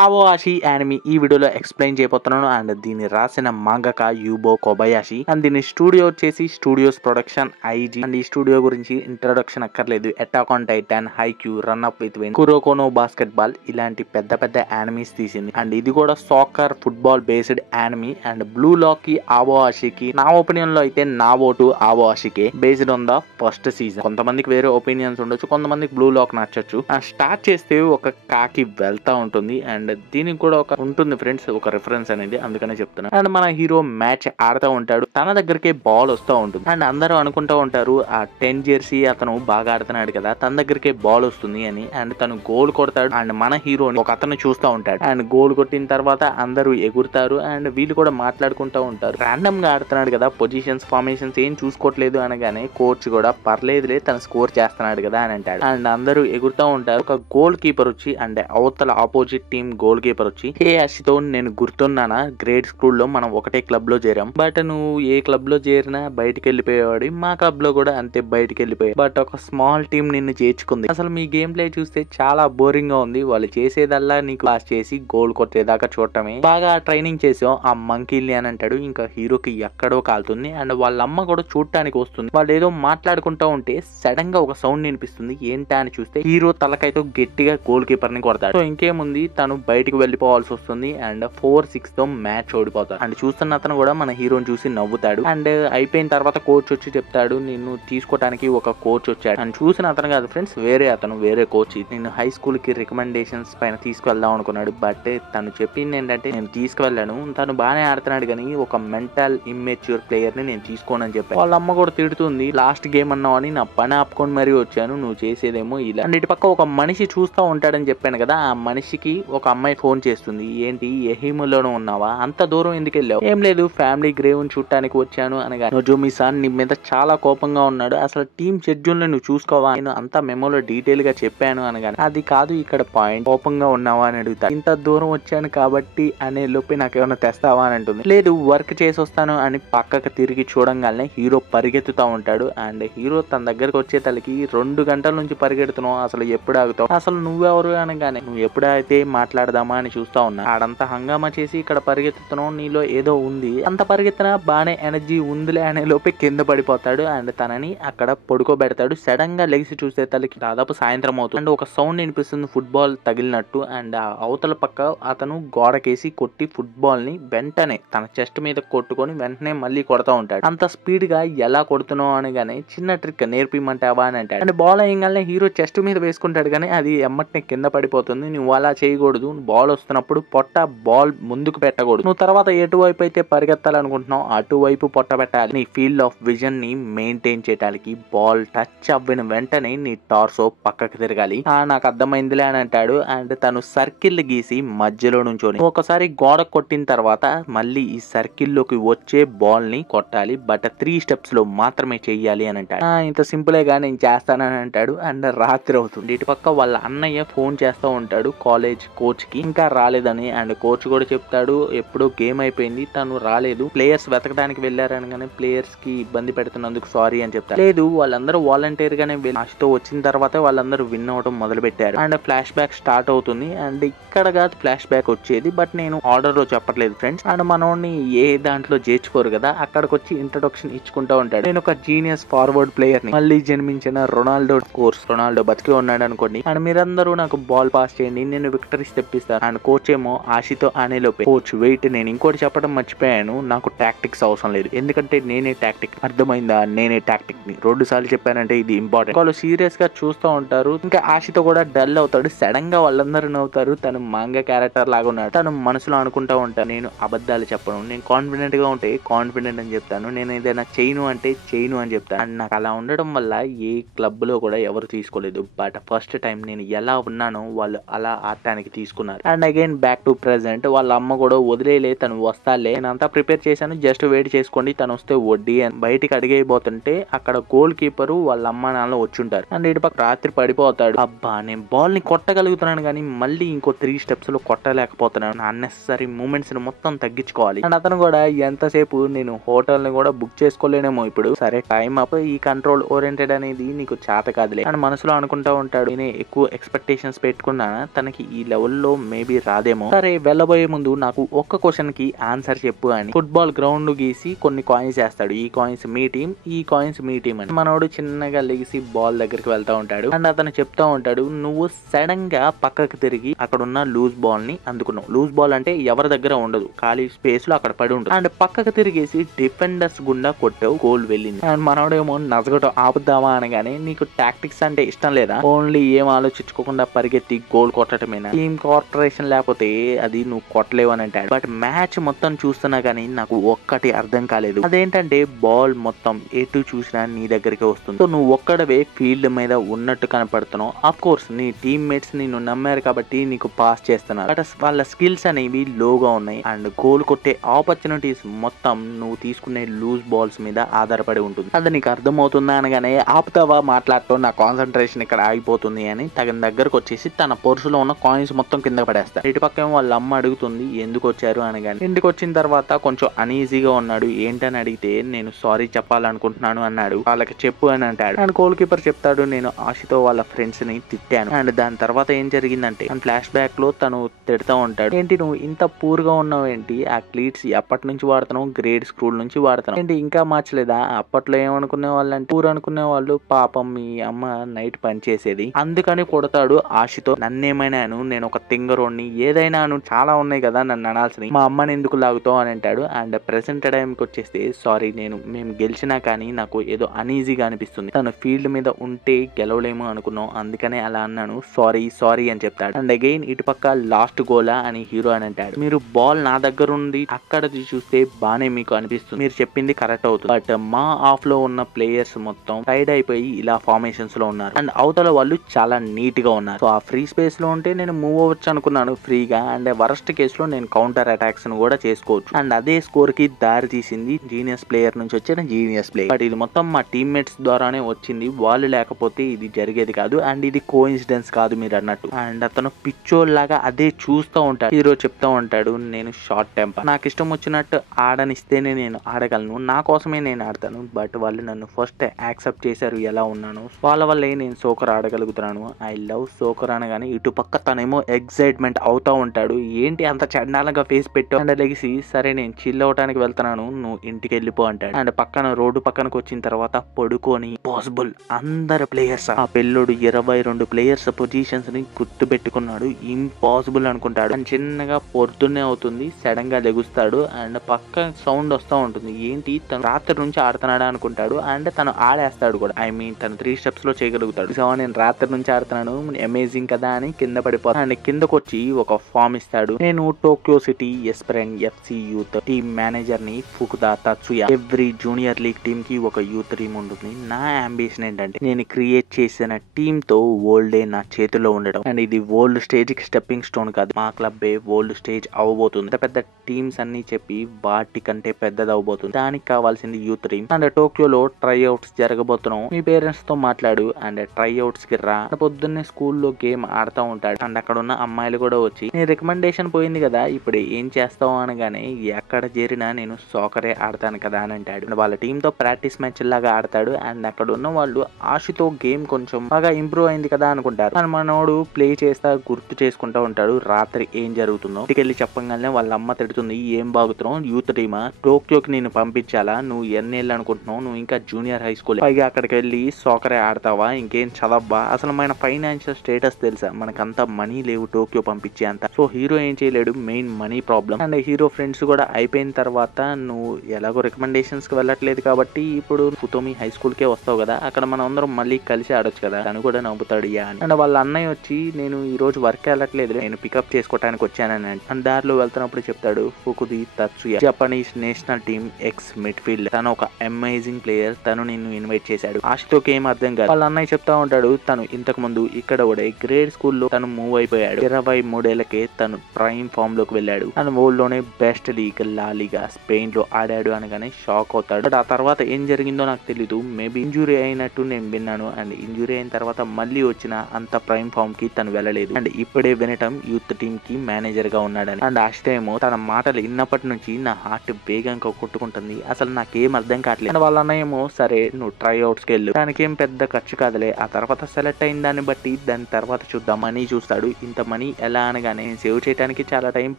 ఆవోయాషి anime ఈ వీడియోలో explain చేయబోతున్నాను. అండ్ దీన్ని రాసిన మాంగక యూబో కోబయాషి. అండ్ దీని స్టూడియో వచ్చేసి స్టూడియోస్ ప్రొడక్షన్ ఐజీ. అండ్ ఈ స్టూడియో గురించి ఇంట్రొడక్షన్ అక్కర్లేదు. Attack on Titan, Haikyuu, run up with win, Kuroko no basketball ఇలాంటి పెద్ద పెద్ద యానిమీస్ తీసింది. అండ్ ఇది కూడా soccer football based anime. And Blue Lock కి ఆవోయాషికి నా ఒపీనియన్ లో అయితే నా ఓటు ఆవోయాషికే based on the first season. కొంతమందికి వేరే ఒపీనియన్స్ ఉండొచ్చు, కొంతమందికి బ్లూ లాక్ నచ్చొచ్చు. స్టార్ట్ చేస్తే ఒక కాకి వెళ్తా ఉంటుంది. అండ్ దీనికి కూడా ఒక ఉంటుంది ఫ్రెండ్స్, ఒక రిఫరెన్స్ అనేది, అందుకనే చెప్తున్నా. అండ్ మన హీరో మ్యాచ్ ఆడుతూ ఉంటాడు, తన దగ్గరికి బాల్ వస్తూ ఉంటుంది. అండ్ అందరూ అనుకుంటూ ఉంటారు ఆ 10 జెర్సీ అతను బాగా ఆడుతున్నాడు కదా, తన దగ్గరికి బాల్ వస్తుంది అని. అండ్ తను గోల్ కొడతాడు. అండ్ మన హీరోని ఒక అతను చూస్తూ ఉంటాడు. అండ్ గోల్ కొట్టిన తర్వాత అందరూ ఎగురుతారు. అండ్ వీళ్ళు కూడా మాట్లాడుకుంటూ ఉంటారు. ర్యాండమ్ గా ఆడుతున్నాడు కదా, పొజిషన్స్ ఫార్మేషన్స్ ఏం చూసుకోవట్లేదు అనగానే కోచ్ కూడా పర్లేదులే తను స్కోర్ చేస్తున్నాడు కదా అని అంటాడు. అండ్ అందరూ ఎగురుతూ ఉంటారు. ఒక గోల్ కీపర్ వచ్చి, అండ్ అవతల ఆపోజిట్ టీమ్ గోల్ కీపర్ వచ్చి, హే అషితో నేను గుర్తున్నానా, గ్రేడ్ స్కూల్ లో మనం ఒకటే క్లబ్ లో చేరాం, బట్ నువ్వు ఏ క్లబ్ లో చేరినా బయటికి వెళ్ళిపోయేవాడు, మా క్లబ్ లో కూడా అంతే బయటికి వెళ్ళిపోయాడు, బట్ ఒక స్మాల్ టీం నిన్ను చేర్చుకుంది. అసలు మీ గేమ్ ప్లే చూస్తే చాలా బోరింగ్ గా ఉంది, వాళ్ళు చేసేదల్లా నీకు పాస్ చేసి గోల్ కొట్టేదాకా చూడటమే, బాగా ట్రైనింగ్ చేసాం ఆ మంకీల్ని అని అంటాడు. ఇంకా హీరోకి ఎక్కడో కాలుతుంది. అండ్ వాళ్ళ అమ్మ కూడా చూడటానికి వస్తుంది. వాళ్ళు ఏదో మాట్లాడుకుంటూ ఉంటే సడన్ గా ఒక సౌండ్ వినిపిస్తుంది. ఏంటా అని చూస్తే హీరో తలకైతో గట్టిగా గోల్ కీపర్ ని కొడతాడు. సో ఇంకేముంది, తను బయటికి వెళ్ళిపోవాల్సి వస్తుంది. అండ్ 4-6 తో మ్యాచ్ ఓడిపోతాడు. అండ్ చూస్తున్న అతను కూడా మన హీరోని చూసి నవ్వుతాడు. అండ్ అయిపోయిన తర్వాత కోచ్ వచ్చి చెప్తాడు, నిన్ను తీసుకోవడానికి ఒక కోచ్ వచ్చాడు. అండ్ చూసిన అతను కాదు ఫ్రెండ్స్, వేరే కోచ్. నేను హై స్కూల్ కి రికమెండేషన్స్ పైన తీసుకువెళ్దాం అనుకున్నాడు, బట్ తను చెప్పింది ఏంటంటే నేను తీసుకువెళ్ళాను, తను బాగానే ఆడుతున్నాడు కానీ ఒక మెంటల్ ఇమ్మెచ్యూర్ ప్లేయర్ ని నేను తీసుకోనని చెప్పాను. వాళ్ళ అమ్మ కూడా తిడుతుంది, లాస్ట్ గేమ్ అన్నావు అని నా పని ఆపుకొని మరీ వచ్చాను, నువ్వు చేసేదేమో ఇలా. అండ్ ఇటు పక్క ఒక మనిషి చూస్తూ ఉంటాడని చెప్పాను కదా, ఆ మనిషికి ఒక అమ్మాయి ఫోన్ చేస్తుంది. ఏంటి ఎహీములోనూ ఉన్నావా, అంత దూరం ఎందుకు వెళ్ళావు? ఏం లేదు, ఫ్యామిలీ గ్రేవ్ చూడటానికి వచ్చాను అనగా, నోజోమి సాన్ నీ మీద చాలా కోపంగా ఉన్నాడు, అసలు టీమ్ షెడ్యూల్ నువ్వు చూసుకోవా, నేను అంతా మెమోలో డీటెయిల్ గా చెప్పాను అనగా, అది కాదు ఇక్కడ పాయింట్, కోపంగా ఉన్నావా అని అడుగుతా. ఇంత దూరం వచ్చాను కాబట్టి అనే లోపే నాకేమైనా తెస్తావా అని అంటుంది. లేదు, వర్క్ చేసి వస్తాను అని పక్కకు తిరిగి చూడంగానే హీరో పరిగెత్తుతా ఉంటాడు. అండ్ హీరో తన దగ్గరకు వచ్చే తలకి 2 గంటల నుంచి పరిగెడుతున్నావు, అసలు ఎప్పుడు ఆగుతావు, అసలు నువ్వెవరు అనగానే, నువ్వు ఎప్పుడైతే మాట్లాడదామా అని చూస్తా ఉన్నా, ఆడంతా హంగామా చేసి ఇక్కడ పరిగెత్తుతున్నావు, నీలో ఏదో ఉంది, అంత పరిగెత్తినా బానే ఎనర్జీ ఉందిలే అనే లోపే కింద పడిపోతాడు. అండ్ తనని అక్కడ పడుకోబెడతాడు. సడన్ గా లెగిసి చూసే తలకి దాదాపు సాయంత్రం అవుతుంది. అండ్ ఒక సౌండ్ వినిపిస్తుంది, ఫుట్బాల్ తగిలినట్టు. అండ్ అవతల పక్క అతను గోడకేసి కొట్టి ఫుట్బాల్ ని వెంటనే తన చెస్ట్ మీద కొట్టుకొని వెంటనే మళ్ళీ కొడతా ఉంటాడు. అంత స్పీడ్ గా ఎలా కొడుతున్నావు అనగానే, చిన్న ట్రిక్ నేర్పిమంటావా అని అంటాడు. అండ్ బాల్ అయ్యగానే హీరో చెస్ట్ మీద వేసుకుంటాడు కానీ అది ఎమ్మటనే కింద పడిపోతుంది. నువ్వు అలా చేయకూడదు, బాల్ వస్తున్నప్పుడు పొట్ట బాల్ ముందుకు పెట్టకూడదు, నువ్వు తర్వాత ఎటువైపు అయితే పరిగెత్తాలనుకుంటున్నావు అటువైపు పొట్ట పెట్టాలి, నీ ఫీల్డ్ ఆఫ్ విజన్ ని మెయింటైన్ చేయడానికి బాల్ టచ్ అవ్విన వెంటనే నీ టార్సో పక్కకి తిరగాలి. నాకు అర్థమైందిలే అని అంటాడు. అండ్ తను సర్కిల్ గీసి మధ్యలో నుంచోని ఒకసారి గోడ కొట్టిన తర్వాత మళ్ళీ ఈ సర్కిల్ లోకి వచ్చే బాల్ ని కొట్టాలి, బట్ 3 స్టెప్స్ లో మాత్రమే చెయ్యాలి అని అంటాడు. ఇంత సింపులే గా నేను చేస్తానని అంటాడు. అండ్ రాత్రి అవుతుంది. ఇటు పక్క వాళ్ళ అన్నయ్య ఫోన్ చేస్తూ ఉంటాడు కాలేజ్ కోచ్ కి, ఇంకా రాలేదని. అండ్ కోచ్ కూడా చెప్తాడు, ఎప్పుడో గేమ్ అయిపోయింది, తను రాలేదు, ప్లేయర్స్ వెతకడానికి వెళ్ళారని కానీ ప్లేయర్స్ కి ఇబ్బంది పెడుతున్నందుకు సారీ అని చెప్తారు. లేదు, వాళ్ళందరూ వాలంటీర్ గానే ఆశతో వచ్చిన తర్వాత వాళ్ళందరూ విన్ అవడం మొదలు పెట్టారు. అండ్ ఫ్లాష్ బ్యాక్ స్టార్ట్ అవుతుంది. అండ్ ఇక్కడ కాదు ఫ్లాష్ బ్యాక్ వచ్చేది, బట్ నేను ఆర్డర్ లో చెప్పట్లేదు ఫ్రెండ్స్. అండ్ మనోడిని ఏ దాంట్లో చేర్చుకోరు కదా, అక్కడికి వచ్చి ఇంట్రొడక్షన్ ఇచ్చుకుంటూ ఉంటాడు. నేను ఒక జీనియస్ ఫార్వర్డ్ ప్లేయర్ ని, మళ్ళీ జన్మించిన రొనాల్డో, కోర్స్ రొనాల్డో బతికి ఉన్నాడు అనుకోండి, అండ్ మీరందరూ నాకు బాల్ పాస్ చేయండి, నేను విక్టరీస్ తెప్పిస్తాను. అండ్ కోచ్ ఏమో ఆశతో అనేలోపే, కోచ్ వెయిట్, నేను ఇంకోటి చెప్పడం మర్చిపోయాను, నాకు టాక్టిక్స్ అవసరం లేదు, ఎందుకంటే నేనే టాక్టిక్, అర్థమైందా, నేనే టాక్టిక్ ని 2 సార్లు చెప్పానంటే ఇది ఇంపార్టెంట్. వాళ్ళు సీరియస్ గా చూస్తూ ఉంటారు. ఇంకా ఆశతో కూడా డల్ అవుతాడు. సడన్ గా వాళ్ళందరూ నవ్వుతారు, తను మాంగా క్యారెక్టర్ లాగా ఉన్నాడు. తను మనసులో అనుకుంటా ఉంటాను, నేను అబద్ధాలు చెప్పను, నేను కాన్ఫిడెంట్ గా ఉంటే కాన్ఫిడెంట్ అని చెప్తాను, నేను ఏదైనా చేయను అంటే చేయను అని చెప్తాను. అండ్ నాకు అలా ఉండడం వల్ల ఏ క్లబ్ లో కూడా ఎవరు తీసుకోలేదు, బట్ ఫస్ట్ టైం నేను ఎలా ఉన్నానో వాళ్ళు అలా ఆడటానికి తీసుకున్నారు. And again back to present, వాళ్ళ అమ్మ కూడా వదిలేలే, తను వస్తాలే, నేను అంతా ప్రిపేర్ చేశాను, జస్ట్ వెయిట్ చేసుకోండి, తను వస్తే వడ్డీ అని బయటికి అడిగైపోతుంటే అక్కడ గోల్ కీపర్ వాళ్ళ అమ్మ నాన్న వచ్చుంటారు. అండ్ ఇటు పక్క రాత్రి పడిపోతాడు. అబ్బా, నేను బాల్ ని కొట్టగలుగుతున్నాను కానీ మళ్ళీ ఇంకో 3 స్టెప్స్ లో కొట్టలేకపోతున్నాను, అన్నెసరీ మూమెంట్స్ ని మొత్తం తగ్గించుకోవాలి. అండ్ అతను కూడా ఎంతసేపు నేను హోటల్ ని కూడా బుక్ చేసుకోలేనేమో ఇప్పుడు, సరే టైం అప్, ఈ కంట్రోల్ ఓరియంటెడ్ అనేది నీకు చేత కాదులే అని మనసులో అనుకుంటా ఉంటాడు. నేను ఎక్కువ ఎక్స్పెక్టేషన్స్ పెట్టుకున్నా, తనకి ఈ లెవెల్లో ఫ్యూచర్ లో మేబీ రాదేమో. సరే వెళ్ళబోయే ముందు నాకు ఒక్క క్వశ్చన్ కి ఆన్సర్ చెప్పు అని ఫుట్బాల్ గ్రౌండ్ గీసి కొన్ని కాయిన్స్ వేస్తాడు. ఈ కాయిన్స్ మీ టీం, ఈ కాయిన్స్ మీ టీం అని. మనోడు చిన్నగా లెగిసి బాల్ దగ్గరికి వెళ్తా ఉంటాడు అండ్ అతను చెప్తా ఉంటాడు, నువ్వు సడన్ గా పక్కకు తిరిగి అక్కడ ఉన్న లూజ్ బాల్ ని అందుకున్నావు. లూజ్ బాల్ అంటే ఎవరి దగ్గర ఉండదు, ఖాళీ స్పేస్ లో అక్కడ పడి ఉంటుంది. అండ్ పక్కకు తిరిగేసి డిఫెండర్స్ గుండా కొట్టావు, గోల్ వెళ్ళింది. అండ్ మనోడేమో నజగటం ఆపుదామా అనగానే, నీకు టాక్టిక్స్ అంటే ఇష్టం లేదా, ఓన్లీ ఏం ఆలోచించుకోకుండా పరిగెత్తి గోల్ కొట్టడమేనా, టీమ్ కోఆపరేషన్ లేకపోతే అది నువ్వు కొట్టలేవు అని అంటాడు. బట్ మ్యాచ్ మొత్తం చూస్తున్నా గానీ నాకు ఒక్కటి అర్థం కాలేదు. అదేంటంటే బాల్ మొత్తం ఎటు చూసినా నీ దగ్గరికి వస్తుంది. సో నువ్వు ఒక్కడవే ఫీల్డ్ మీద ఉన్నట్టు కనపడుతున్నావు. ఆఫ్ కోర్స్ నీ టీమ్ మేట్స్ నిన్ను నమ్మారు కాబట్టి నీకు పాస్ చేస్తున్నారు. బట్ వాళ్ళ స్కిల్స్ అనేవి లోగా ఉన్నాయి అండ్ గోల్ కొట్టే ఆపర్చునిటీస్ మొత్తం నువ్వు తీసుకునే లూజ్ బాల్స్ మీద ఆధారపడి ఉంటుంది. అది నీకు అర్థమవుతుందా అనగానే, ఆపుతావా మాట్లాడటం, నా కాన్సన్ట్రేషన్ ఇక్కడ ఆగిపోతుంది అని తగిన దగ్గరకు వచ్చేసి తన పర్సులో ఉన్న కాయిన్స్ మొత్తం కింద పడేస్తాడు. ఇటు పక్క వాళ్ళ అమ్మ అడుగుతుంది ఎందుకు వచ్చారు అనగానే, ఇంటికి వచ్చిన తర్వాత కొంచెం అనీజీగా ఉన్నాడు. ఏంటని అడిగితే, నేను సారీ చెప్పాలనుకుంటున్నాను అన్నాడు. వాళ్ళకి చెప్పు అని అంటాడు. అండ్ గోల్ కీపర్ చెప్తాడు, నేను ఆశతో వాళ్ళ ఫ్రెండ్స్ ని తిట్టాను. అండ్ దాని తర్వాత ఏం జరిగిందంటే, ఫ్లాష్ బ్యాక్ లో తను తిడతా ఉంటాడు, ఏంటి నువ్వు ఇంత పూర్ గా ఉన్నావు, ఏంటి ఆ క్లీట్స్ ఎప్పటి నుంచి వాడుతున్నావు, గ్రేడ్ స్కూల్ నుంచి వాడుతున్నావు ఏంటి, ఇంకా మార్చలేదా. అప్పట్లో ఏమనుకునే వాళ్ళు అంటే, పూర్ అనుకునే వాళ్ళు, పాపం మీ అమ్మ నైట్ పని చేసేది అందుకని కొడతాడు ఆశతో. నన్నేమైనాను, నేను ఒక తింగరోడ్ని, ఏదైనా నువ్వు చాలా ఉన్నాయి కదా నన్ను అనాల్సింది, మా అమ్మని ఎందుకు లాగుతావు అని అంటాడు. అండ్ ప్రెసెంట్ టైంకి వచ్చేస్తే, సారీ మేము గెలిచినా కానీ నాకు ఏదో అనీజీగా అనిపిస్తుంది, తను ఫీల్డ్ మీద ఉంటే గెలవలేము అనుకున్నాం, అందుకనే అలా అన్నాను, సారీ అని చెప్తాడు. అండ్ అగైన్ ఇటు పక్క లాస్ట్ గోలా అని హీరో అని అంటాడు, మీరు బాల్ నా దగ్గర ఉంది అక్కడ చూస్తే బానే మీకు అనిపిస్తుంది, మీరు చెప్పింది కరెక్ట్ అవుతుంది. బట్ మా ఆఫ్ లో ఉన్న ప్లేయర్స్ మొత్తం సైడ్ అయిపోయి ఇలా ఫార్మేషన్స్ లో ఉన్నారు అండ్ అవతల వాళ్ళు చాలా నీట్ గా ఉన్నారు. సో ఆ ఫ్రీ స్పేస్ లో ఉంటే నేను మూవ్ అవ్వచ్చు అనుకున్నాను ఫ్రీగా. అండ్ వరస్ట్ కేసు లో నేను కౌంటర్ అటాక్స్ ను కూడా చేసుకోవచ్చు. అండ్ అదే స్కోర్ కి దారి తీసింది జీనియస్ ప్లేయర్ నుంచి వచ్చిన జీనియస్ ప్లే. బట్ ఇది మొత్తం మా టీమ్మేట్స్ ద్వారానే వచ్చింది, వాళ్ళు లేకపోతే ఇది జరిగేది కాదు. అండ్ ఇది కోఇన్సిడెన్స్ కాదు మీరు అన్నట్టు. అండ్ అతను పిచ్చోల్ లాగా అదే చూస్తూ ఉంటాడు. హీరో చెప్తా ఉంటాడు, నేను షార్ట్ టెంపర్, నాకు ఇష్టం వచ్చినట్టు ఆడనిస్తేనే నేను ఆడగలను, నా కోసమే నేను ఆడతాను. బట్ వాళ్ళు నన్ను ఫస్ట్ యాక్సెప్ట్ చేశారు ఎలా ఉన్నాను, వాళ్ళ వల్లే నేను సోకర్ ఆడగలుగుతున్నాను. ఐ లవ్ సోకర్ అనగానే ఇటు పక్క తనేమో ఎక్సైట్మెంట్ అవుతా ఉంటాడు, ఏంటి అంత చండాలంగా ఫేస్ పెట్టావు. అండ్ లెగిసి, సరే నేను చిల్ అవటానికి వెళ్తున్నాను, నువ్వు ఇంటికి వెళ్ళిపో అంటాడు. అండ్ పక్కన రోడ్డు పక్కనకు వచ్చిన తర్వాత పడుకొని, పాసిబుల్ అందరు ప్లేయర్స్, ఆ పిల్లోడు 22 ప్లేయర్స్ పొజిషన్స్ ని గుర్తు పెట్టుకున్నాడు, ఇంపాసిబుల్ అనుకుంటాడు. అండ్ చిన్నగా పొద్దున్నే అవుతుంది, సడన్ గా లెగుస్తాడు అండ్ పక్క సౌండ్ వస్తూ ఉంటుంది, ఏంటి తను రాత్రి నుంచి ఆడుతున్నాడా అనుకుంటాడు. అండ్ తను ఆడేస్తాడు కూడా, ఐ మీన్ తను 3 steps లో చేయగలుగుతాడు. సో నేను రాత్రి నుంచి ఆడుతున్నాను, అమేజింగ్ కదా అని కింద పడిపోతాడు. అండ్ కిందకు వచ్చి ఒక ఫామ్ ఇస్తాడు, నేను Tokyo city Esperion FC youth team manager ని Fukuda Tatsuya. Every junior league team కి ఒక యూత్ టీమ్ ఉంటుంది. నా అంబిషన్ ఏంటంటే, నేను క్రియేట్ చేసిన టీమ్ తో వరల్డ్ నా చేతిలో ఉండడం. అండ్ ఇది వరల్డ్ స్టేజ్ కి స్టెప్పింగ్ స్టోన్ కాదు, మా క్లబ్ వరల్డ్ స్టేజ్ అవ్వబోతుంది. పెద్ద పెద్ద టీమ్స్ అన్ని చెప్పి వాటి కంటే పెద్దది అవబోతుంది, దానికి కావాల్సింది యూత్ టీమ్. అండ్ టోక్యోలో ట్రైఅవుట్స్ జరగబోతున్నాం, మీ పేరెంట్స్ తో మాట్లాడు అండ్ ట్రైఅవుట్స్ కి రా. పొద్దున్నే స్కూల్లో గేమ్ ఆడుతూ ఉంటాడు. అండ్ అక్కడ ఉన్న అమ్మాయిలు కూడా వచ్చి, నీ రికమెండేషన్ పోయింది కదా ఇప్పుడు ఏం చేస్తావు అనగానే, ఎక్కడ చేరినా నేను సోకరే ఆడతాను కదా అని అంటాడు. వాళ్ళ టీమ్ తో ప్రాక్టీస్ మ్యాచ్ లాగా ఆడతాడు. అండ్ అక్కడ ఉన్న వాళ్ళు ఆశతో గేమ్ కొంచెం బాగా ఇంప్రూవ్ అయింది కదా అనుకుంటారు. అండ్ మనోడు ప్లే చేస్తా గుర్తు చేసుకుంటా ఉంటాడు రాత్రి ఏం జరుగుతుందో. ఇంటికెళ్ళి చెప్పగానే వాళ్ళ అమ్మ తిడుతుంది, ఏం బాగుతున్నావు, యూత్ టీమా, టోక్యోకి నేను పంపించాలా, నువ్వు ఎన్నేళ్ళు అనుకుంటున్నావు, నువ్వు ఇంకా జూనియర్ హై స్కూల్, పైగా అక్కడికి వెళ్ళి సోకరే ఆడతావా, ఇంకేం చదవ్వా, అసలు మన ఫైనాన్షియల్ స్టేటస్ తెలుసా, మనకంత మనీ లేవు టోక్యో పంపించే అంత. సో హీరో ఏం చేయలేడు, main money problem. And hero friends కూడా అయిపోయిన తర్వాత, నువ్వు ఎలాగో రికమెండేషన్స్ కి వెళ్ళట్లేదు కాబట్టి ఇప్పుడు ఫుతోమి హై స్కూల్ కే వస్తావు కదా, అక్కడ మనం అందరం మళ్ళీ కలిసి ఆడొచ్చు కదా అని కూడా నవ్వుతాడు యా అని. అండ్ వాళ్ళ అన్నయ్య వచ్చి, నేను ఈ రోజు వర్క్ వెళ్ళట్లేదు, నేను పికప్ చేసుకోవడానికి వచ్చానని. అండ్ దారిలో వెళ్తున్నప్పుడు చెప్తాడు, Fukuda Tatsuya Japanese national team ex midfield, తను ఒక అమేజింగ్ ప్లేయర్, తను నిన్ను ఇన్వైట్ చేశాడు. ఆశతోకి ఏం అర్థం కాదు. వాళ్ళ అన్నయ్య చెప్తా ఉంటాడు, తను ఇంతకు ముందు ఇక్కడ కూడా గ్రేడ్ స్కూల్లో తను మూవ్ అయిపోయాడు, 23 ఏళ్లకే తను ప్రైమ్ ఫామ్ లోకి వెళ్ళాడు. అండ్ వరల్డ్ లోనే బెస్ట్ లీగ్ లా లీగా స్పెయిన్ లో ఆడాడు అనగానే షాక్ అవుతాడు. బట్ ఆ తర్వాత ఏం జరిగిందో నాకు తెలీదు, మేబీ ఇంజురీ అయినట్టు నేను విన్నాను. అండ్ ఇంజురీ అయిన తర్వాత మళ్ళీ వచ్చిన అంత ప్రైమ్ ఫామ్ కి తను వెళ్ళలేదు. అండ్ ఇప్పుడే వినటం యూత్ టీమ్ కి మేనేజర్ గా ఉన్నాడని. అండ్ ఆశ్రయమో తన మాటలు విన్నప్పటి నుంచి నా హార్ట్ వేగంగా కొట్టుకుంటుంది, అసలు నాకేం అర్థం కావట్లేదు. అండ్ వాళ్ళ అన్నయ్యేమో, సరే నువ్వు ట్రైఅవుట్స్ కి వెళ్ళు, దానికేం పెద్ద ఖర్చు కాదులే, ఆ తర్వాత సెలెక్ట్ అయిన దాన్ని బట్టి దాని తర్వాత చూద్దామని చూస్తాడు. ఇంత మనీ ఎలా అనగానే సేవ్ చేయడానికి చాలా టైం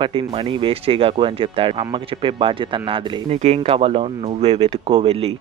పట్టింది, మనీ వేస్ట్ చేయగాకు అని చెప్తాడు. అమ్మకి చెప్పే బాధ్యత నాదిలే, నీకేం కావాలో నువ్వే వెతుక్కో వెళ్ళి